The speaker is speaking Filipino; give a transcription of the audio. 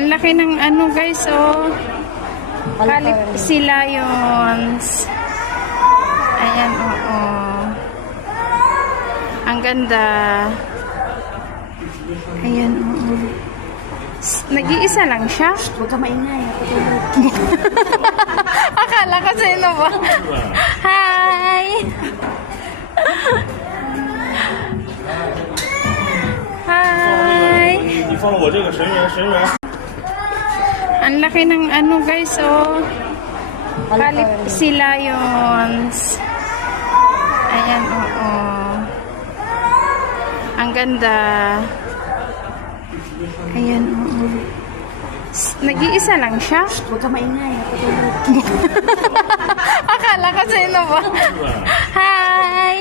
Ang laki ng ano guys, oh. Galaxy Lions. Ayan, oo. Ang ganda. Ayan, oo. Nag-iisa lang siya. Huwag ka maingay. Akala ko sino ba? Hi! Hi! 你放我这个神猿。 Ang laki ng ano guys, oh. Galaxy Lions. Ayan, oo. Ang ganda. Ayan, oo. Nag-iisa lang siya. Huwag ka maingay. Akala ko sino ba? Hi!